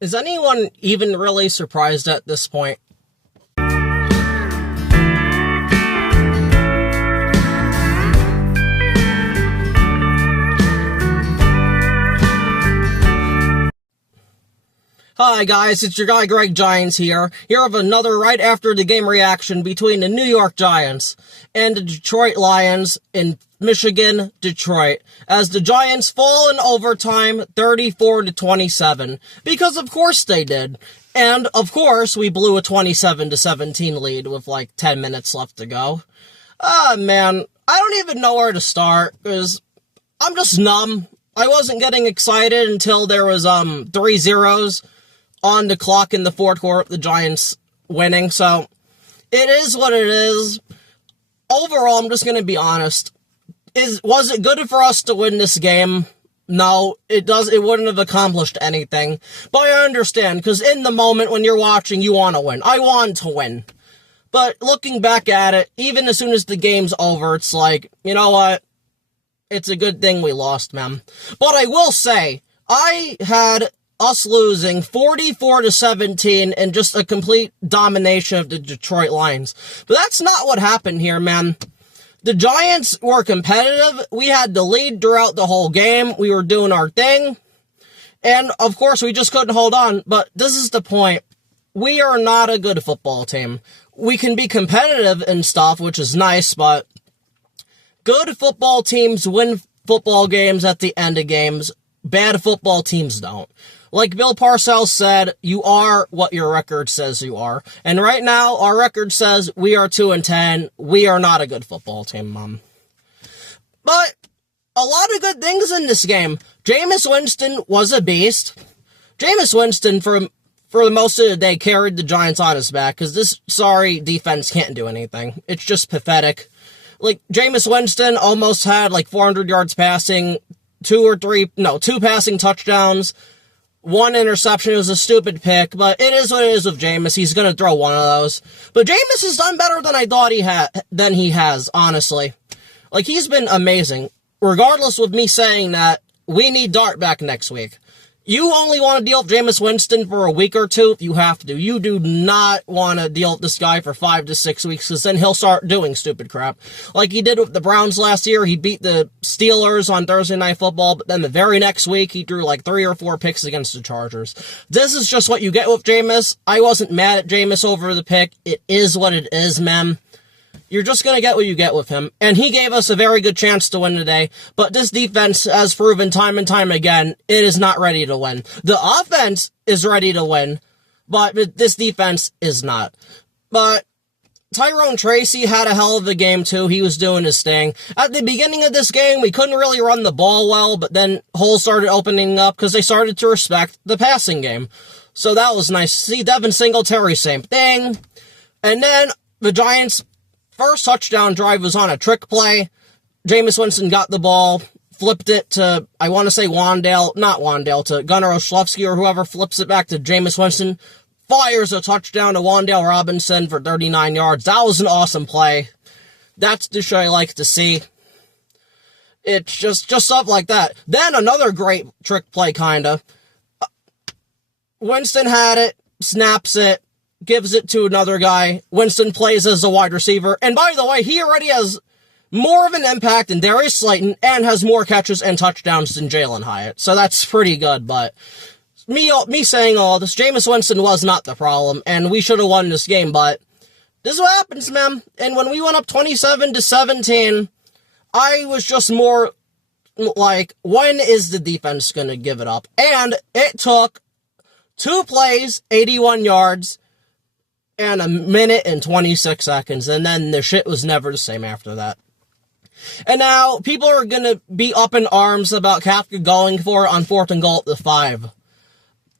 Is anyone even really surprised at this point? Hi guys, it's your guy Greg Giants here with another right after the game reaction between the New York Giants and the Detroit Lions in Michigan, Detroit, as the Giants fall in overtime 34-27, because of course they did. And of course we blew a 27-17 lead with like 10 minutes left to go. Man, I don't even know where to start, because I'm just numb. I wasn't getting excited until there was 3 zeros on the clock in the fourth quarter, the Giants winning, so it is what it is. Overall, I'm just going to be honest. Was it good for us to win this game? No, it wouldn't have accomplished anything. But I understand, because in the moment when you're watching, you want to win. I want to win. But looking back at it, even as soon as the game's over, it's like, you know what? It's a good thing we lost, man. But I will say, I had us losing 44-17 and just a complete domination of the Detroit Lions. But that's not what happened here, man. The Giants were competitive. We had the lead throughout the whole game. We were doing our thing. And, of course, we just couldn't hold on. But this is the point. We are not a good football team. We can be competitive and stuff, which is nice, but good football teams win football games at the end of games. Bad football teams don't. Like Bill Parcells said, you are what your record says you are. And right now, our record says we are 2-10. We are not a good football team, Mom. But a lot of good things in this game. Jameis Winston was a beast. Jameis Winston, for most of the day, carried the Giants on his back, because this sorry defense can't do anything. It's just pathetic. Like, Jameis Winston almost had, like, 400 yards passing, 2 passing touchdowns. 1 interception. It was a stupid pick, but it is what it is with Jameis. He's going to throw one of those. But Jameis has done better than I thought he has, honestly. Like, he's been amazing. Regardless of me saying that, we need Dart back next week. You only want to deal with Jameis Winston for a week or two if you have to. You do not want to deal with this guy for 5 to 6 weeks, because then he'll start doing stupid crap. Like he did with the Browns last year. He beat the Steelers on Thursday Night Football, but then the very next week, he threw like 3 or 4 picks against the Chargers. This is just what you get with Jameis. I wasn't mad at Jameis over the pick. It is what it is, man. You're just going to get what you get with him. And he gave us a very good chance to win today. But this defense has proven time and time again, it is not ready to win. The offense is ready to win, but this defense is not. But Tyrone Tracy had a hell of a game too. He was doing his thing. At the beginning of this game, we couldn't really run the ball well, but then holes started opening up because they started to respect the passing game. So that was nice to see. Devin Singletary, same thing. And then the Giants' first touchdown drive was on a trick play. Jameis Winston got the ball, flipped it to, I want to say to Gunnar Olszewski or whoever, flips it back to Jameis Winston, fires a touchdown to Wan'Dale Robinson for 39 yards. That was an awesome play. That's the show I like to see. It's just stuff like that. Then another great trick play, kinda. Winston had it, snaps it, gives it to another guy. Winston plays as a wide receiver. And by the way, he already has more of an impact than Darius Slayton and has more catches and touchdowns than Jalen Hyatt. So that's pretty good, but me saying all this, Jameis Winston was not the problem, and we should have won this game, but this is what happens, man. And when we went up 27-17, I was just more like, when is the defense going to give it up? And it took 2 plays, 81 yards, and 1 minute and 26 seconds, and then the shit was never the same after that. And now, people are gonna be up in arms about Kafka going for it on 4th and goal at the 5.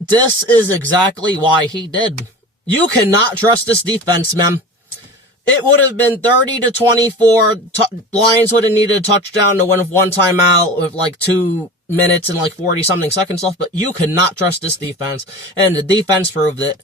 This is exactly why he did. You cannot trust this defense, man. It would have been 30-24, Lions would have needed a touchdown to win with 1 timeout with like 2 minutes and like 40-something seconds left, but you cannot trust this defense, and the defense proved it.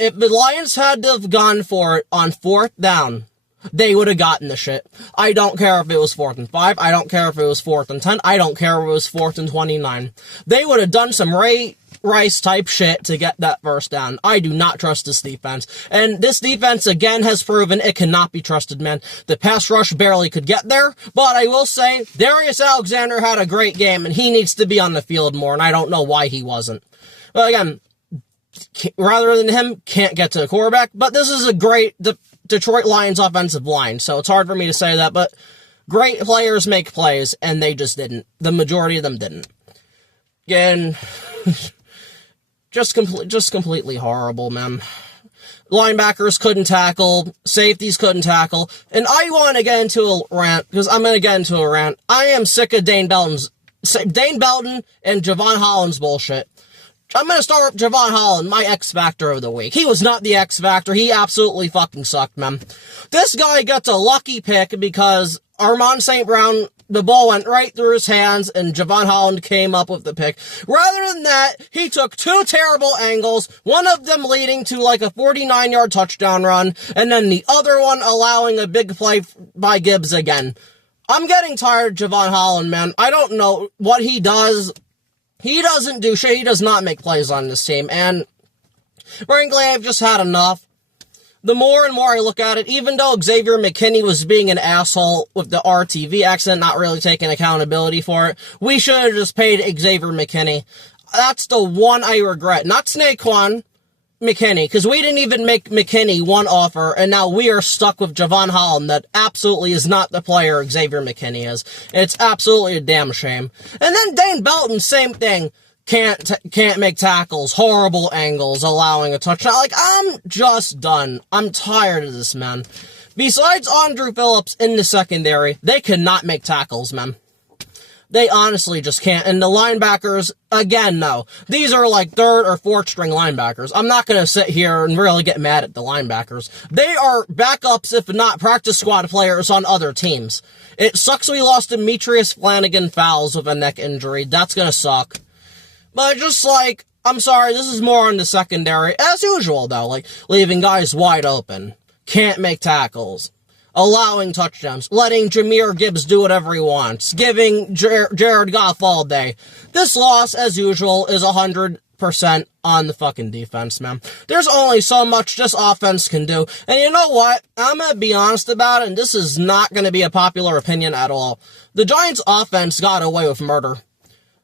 If the Lions had to have gone for it on 4th down, they would have gotten the shit. I don't care if it was 4th and 5. I don't care if it was 4th and 10. I don't care if it was 4th and 29. They would have done some Ray Rice-type shit to get that first down. I do not trust this defense. And this defense, again, has proven it cannot be trusted, man. The pass rush barely could get there, but I will say, Darius Alexander had a great game, and he needs to be on the field more, and I don't know why he wasn't. But again, rather than him, can't get to the quarterback, but this is a great Detroit Lions offensive line, so it's hard for me to say that, but great players make plays, and they just didn't. The majority of them didn't. Again, just completely horrible, man. Linebackers couldn't tackle, safeties couldn't tackle, and I want to get into a rant, because I'm going to get into a rant. I am sick of Dane Belton and Javon Holland's bullshit. I'm going to start with Javon Holland, my X Factor of the week. He was not the X Factor. He absolutely fucking sucked, man. This guy gets a lucky pick because Armand St. Brown, the ball went right through his hands and Javon Holland came up with the pick. Rather than that, he took two terrible angles, one of them leading to like a 49-yard touchdown run, and then the other one allowing a big play by Gibbs again. I'm getting tired of Javon Holland, man. I don't know what he does. He doesn't do shit. He does not make plays on this team. And frankly, I've just had enough. The more and more I look at it, even though Xavier McKinney was being an asshole with the RTV accident, not really taking accountability for it, we should have just paid Xavier McKinney. That's the one I regret. Not Snaquan McKinney, because we didn't even make McKinney one offer, and now we are stuck with Javon Holland that absolutely is not the player Xavier McKinney is. It's absolutely a damn shame. And then Dane Belton, same thing. Can't make tackles, horrible angles, allowing a touchdown. Like, I'm just done. I'm tired of this, man. Besides Andrew Phillips in the secondary, they cannot make tackles, man. They honestly just can't. And the linebackers, again, no. These are like third or fourth string linebackers. I'm not going to sit here and really get mad at the linebackers. They are backups, if not practice squad players on other teams. It sucks we lost Demetrius Flanagan Fowles with a neck injury. That's going to suck. But just like, I'm sorry, this is more on the secondary. As usual, though, like leaving guys wide open. Can't make tackles. Allowing touchdowns, letting Jahmyr Gibbs do whatever he wants, giving Jared Goff all day. This loss, as usual, is 100% on the fucking defense, man. There's only so much this offense can do. And you know what? I'm going to be honest about it, and this is not going to be a popular opinion at all. The Giants' offense got away with murder.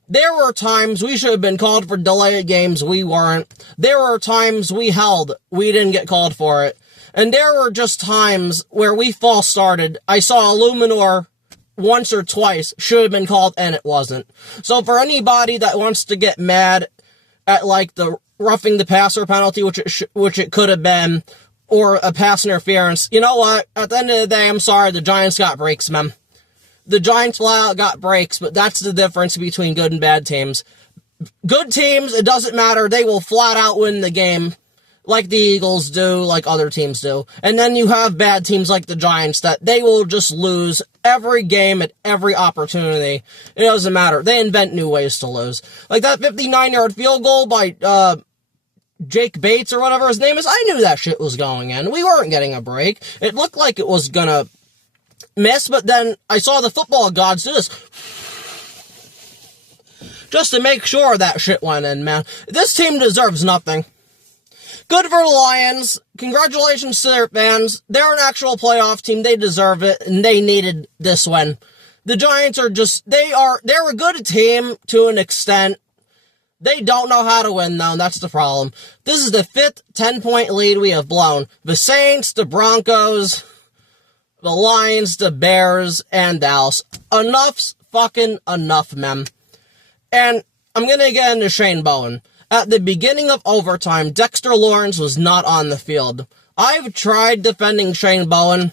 There were times we should have been called for delayed games, we weren't. There were times we held, we didn't get called for it. And there were just times where we false started. I saw Illuminor once or twice, should have been called, and it wasn't. So for anybody that wants to get mad at, like, the roughing the passer penalty, which it could have been, or a pass interference, you know what? At the end of the day, I'm sorry, the Giants got breaks, man. The Giants flat out got breaks, but that's the difference between good and bad teams. Good teams, it doesn't matter, they will flat out win the game. Like the Eagles do, like other teams do. And then you have bad teams like the Giants that they will just lose every game at every opportunity. It doesn't matter. They invent new ways to lose. Like that 59-yard field goal by Jake Bates or whatever his name is. I knew that shit was going in. We weren't getting a break. It looked like it was gonna miss, but then I saw the football gods do this. Just to make sure that shit went in, man. This team deserves nothing. Good for the Lions. Congratulations to their fans. They're an actual playoff team. They deserve it, and they needed this win. The Giants are just, they're a good team to an extent. They don't know how to win, though, and that's the problem. This is the 5th 10-point lead we have blown. The Saints, the Broncos, the Lions, the Bears, and Dallas. Enough's fucking enough, man. And I'm gonna get into Shane Bowen. At the beginning of overtime, Dexter Lawrence was not on the field. I've tried defending Shane Bowen,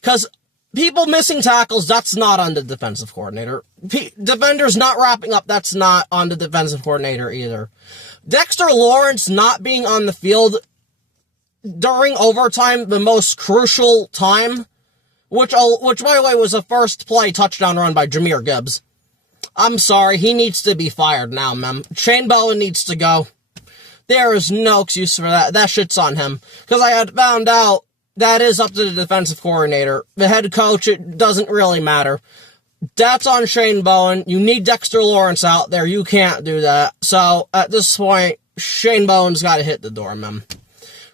because people missing tackles, that's not on the defensive coordinator. Defenders not wrapping up, that's not on the defensive coordinator either. Dexter Lawrence not being on the field during overtime, the most crucial time, which by the way was a first play touchdown run by Jahmyr Gibbs. I'm sorry, he needs to be fired now, man. Shane Bowen needs to go. There is no excuse for that. That shit's on him. Because I had found out that is up to the defensive coordinator. The head coach, it doesn't really matter. That's on Shane Bowen. You need Dexter Lawrence out there. You can't do that. So, at this point, Shane Bowen's got to hit the door, man.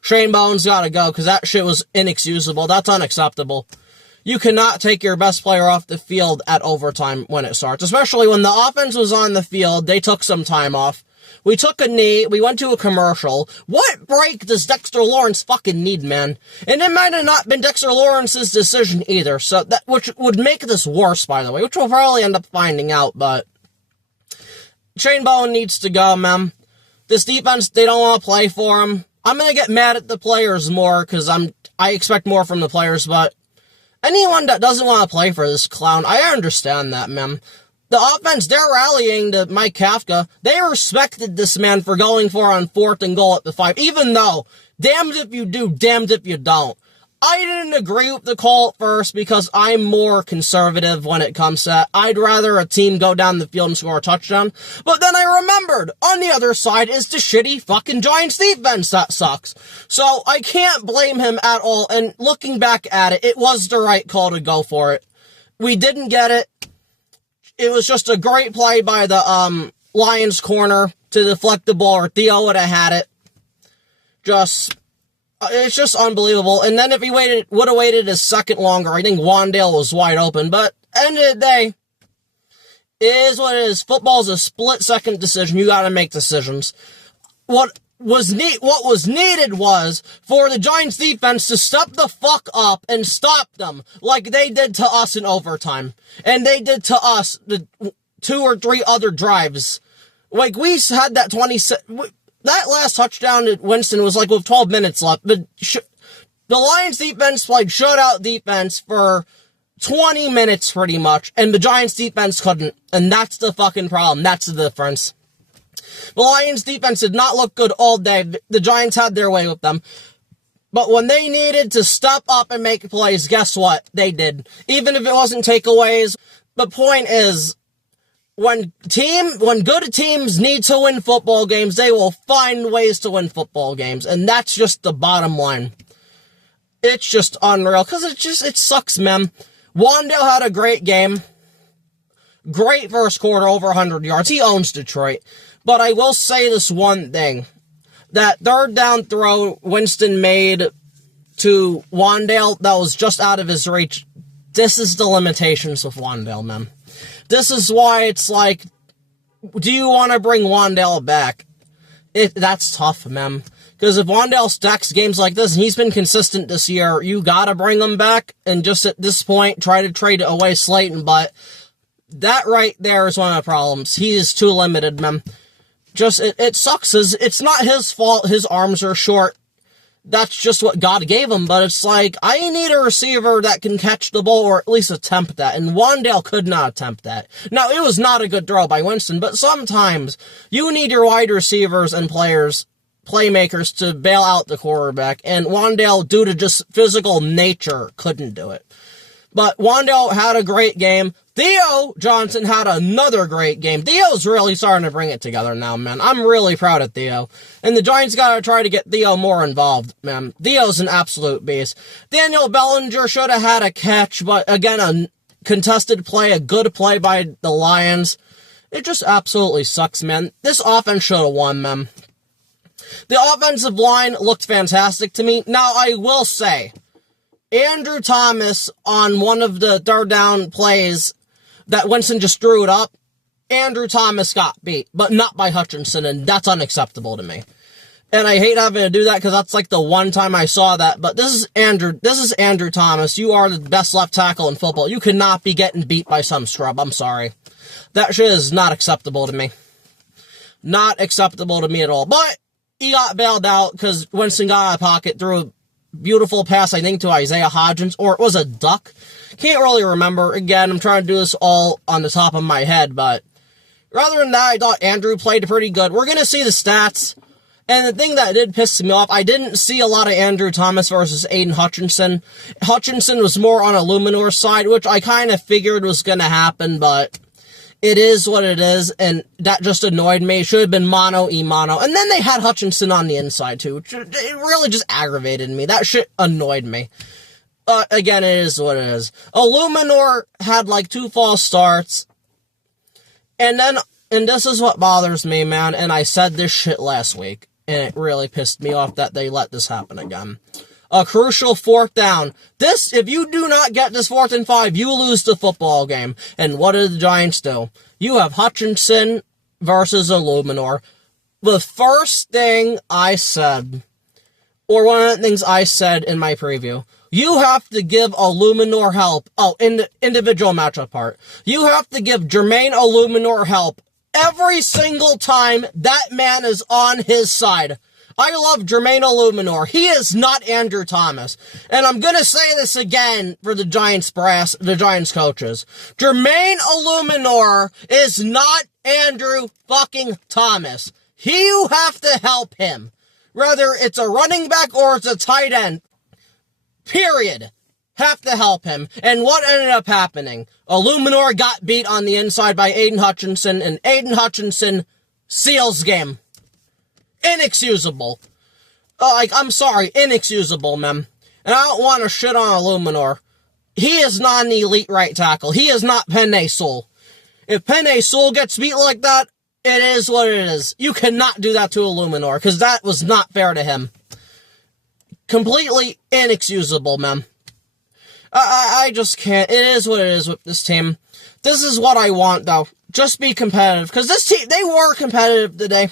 Shane Bowen's got to go, because that shit was inexcusable. That's unacceptable. You cannot take your best player off the field at overtime when it starts. Especially when the offense was on the field, they took some time off. We took a knee, we went to a commercial. What break does Dexter Lawrence fucking need, man? And it might have not been Dexter Lawrence's decision either, so that, which would make this worse, by the way, which we'll probably end up finding out, but Shane Bowen needs to go, man. This defense, they don't want to play for him. I'm gonna get mad at the players more, because I expect more from the players, but anyone that doesn't want to play for this clown, I understand that, man. The offense, they're rallying to Mike Kafka. They respected this man for going for on 4th and goal at the 5, even though, damned if you do, damned if you don't. I didn't agree with the call at first because I'm more conservative when it comes to that. I'd rather a team go down the field and score a touchdown. But then I remembered, on the other side is the shitty fucking Giants defense that sucks. So I can't blame him at all, and looking back at it, it was the right call to go for it. We didn't get it. It was just a great play by the Lions corner to deflect the ball, or Theo would have had it. It's just unbelievable. And then if he would have waited a second longer, I think Wandale was wide open. But end of the day, it is what it is. Football's a split-second decision. You got to make decisions. What was needed was for the Giants defense to step the fuck up and stop them like they did to us in overtime. And they did to us the 2 or 3 other drives. Like, we had that that last touchdown at Winston was like with 12 minutes left. But the Lions defense played shutout defense for 20 minutes pretty much, and the Giants defense couldn't. And that's the fucking problem. That's the difference. The Lions defense did not look good all day. The Giants had their way with them. But when they needed to step up and make plays, guess what? They did. Even if it wasn't takeaways. The point is, when good teams need to win football games, they will find ways to win football games. And that's just the bottom line. It's just unreal. Because it sucks, man. Wandale had a great game. Great first quarter, over 100 yards. He owns Detroit. But I will say this one thing. That third down throw Winston made to Wandale that was just out of his reach. This is the limitations with Wandale, man. This is why it's like, do you want to bring Wandale back? That's tough, man. Because if Wandale stacks games like this, and he's been consistent this year, you gotta bring him back, and just at this point, try to trade away Slayton, but that right there is one of the problems. He is too limited, man. It sucks. It's not his fault his arms are short. That's just what God gave him, but it's like, I need a receiver that can catch the ball, or at least attempt that, and Wandale could not attempt that. Now, it was not a good throw by Winston, but sometimes you need your wide receivers and playmakers to bail out the quarterback, and Wandale, due to just physical nature, couldn't do it. But Wandale had a great game. Theo Johnson had another great game. Theo's really starting to bring it together now, man. I'm really proud of Theo. And the Giants gotta try to get Theo more involved, man. Theo's an absolute beast. Daniel Bellinger should have had a catch, but again, a contested play, a good play by the Lions. It just absolutely sucks, man. This offense should have won, man. The offensive line looked fantastic to me. Now, I will say, Andrew Thomas on one of the third down plays that Winston just threw it up, Andrew Thomas got beat, but not by Hutchinson, and that's unacceptable to me. And I hate having to do that because that's like the one time I saw that, but this is Andrew Thomas. You are the best left tackle in football. You cannot be getting beat by some scrub. I'm sorry. That shit is not acceptable to me. Not acceptable to me at all. But he got bailed out because Winston got out of pocket, threw a beautiful pass, I think, to Isaiah Hodgins, or it was a duck. Can't really remember. Again, I'm trying to do this all on the top of my head, but rather than that, I thought Andrew played pretty good. We're going to see the stats, and the thing that did piss me off, I didn't see a lot of Andrew Thomas versus Aiden Hutchinson. Hutchinson was more on Illuminor's side, which I kind of figured was going to happen, but it is what it is, and that just annoyed me. It should have been mono-e-mono. And then they had Hutchinson on the inside, too, which it really just aggravated me. That shit annoyed me. again, it is what it is. Illuminor had like 2 false starts. And this is what bothers me, man, and I said this shit last week, and it really pissed me off that they let this happen again. A crucial 4th down. If you do not get this 4th and 5, you lose the football game. And what did the Giants do? You have Hutchinson versus Illuminor. The first thing I said, or one of the things I said in my preview, you have to give Illuminor help. Oh, in the individual matchup part. You have to give Jermaine Illuminor help every single time that man is on his side. I love Jermaine Illuminor. He is not Andrew Thomas. And I'm gonna say this again for the Giants brass, the Giants coaches. Jermaine Illuminor is not Andrew fucking Thomas. You have to help him. Whether it's a running back or it's a tight end. Period. Have to help him. And what ended up happening? Illuminor got beat on the inside by Aiden Hutchinson, and Aiden Hutchinson seals game. Inexcusable. I'm sorry, inexcusable, man. And I don't want to shit on Illuminor. He is not an elite right tackle. He is not Penei Sewell. If Penei Sewell gets beat like that, it is what it is. You cannot do that to Illuminor, because that was not fair to him. Completely inexcusable, man. I just can't. It is what it is with this team. This is what I want, though. Just be competitive. Because this team, they were competitive today.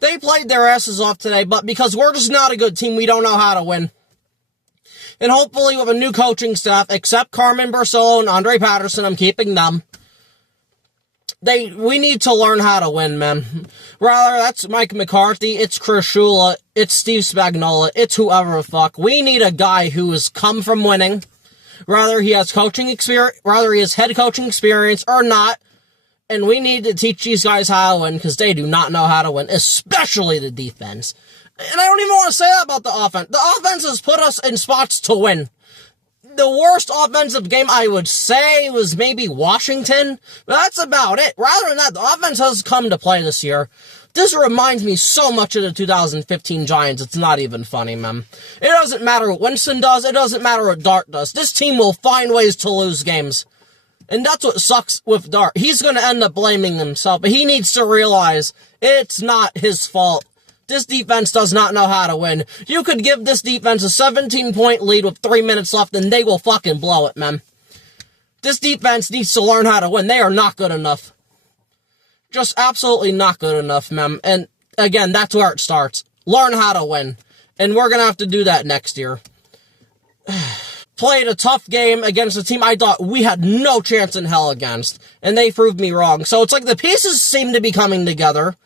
They played their asses off today, but because we're just not a good team, we don't know how to win. And hopefully with a new coaching staff, except Carmen Barcelo and Andre Patterson, I'm keeping them. We need to learn how to win, man. Rather, that's Mike McCarthy, it's Chris Shula, it's Steve Spagnuolo, it's whoever the fuck. We need a guy who has come from winning. Rather he has head coaching experience or not. And we need to teach these guys how to win, because they do not know how to win, especially the defense. And I don't even want to say that about the offense. The offense has put us in spots to win. The worst offensive game, I would say, was maybe Washington. But that's about it. Rather than that, the offense has come to play this year. This reminds me so much of the 2015 Giants, it's not even funny, man. It doesn't matter what Winston does. It doesn't matter what Dart does. This team will find ways to lose games. And that's what sucks with Dart. He's going to end up blaming himself, but he needs to realize it's not his fault. This defense does not know how to win. You could give this defense a 17-point lead with 3 minutes left, and they will fucking blow it, man. This defense needs to learn how to win. They are not good enough. Just absolutely not good enough, man. And again, that's where it starts. Learn how to win. And we're going to have to do that next year. Played a tough game against a team I thought we had no chance in hell against. And they proved me wrong. So it's like the pieces seem to be coming together.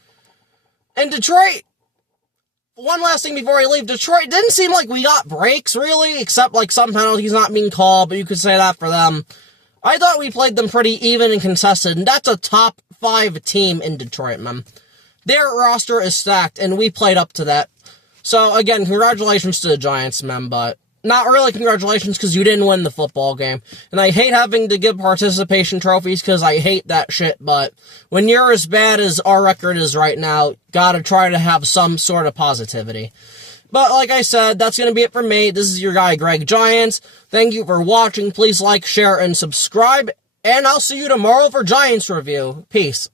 And Detroit, one last thing before I leave, Detroit didn't seem like we got breaks, really. Except like some penalties not being called, but you could say that for them. I thought we played them pretty even and contested. And that's a top 5 team in Detroit, man. Their roster is stacked, and we played up to that. So again, congratulations to the Giants, man, but not really congratulations because you didn't win the football game. And I hate having to give participation trophies because I hate that shit, but when you're as bad as our record is right now, gotta try to have some sort of positivity. But like I said, that's gonna be it for me. This is your guy, Greg Giants. Thank you for watching. Please like, share, and subscribe. And I'll see you tomorrow for Giants review. Peace.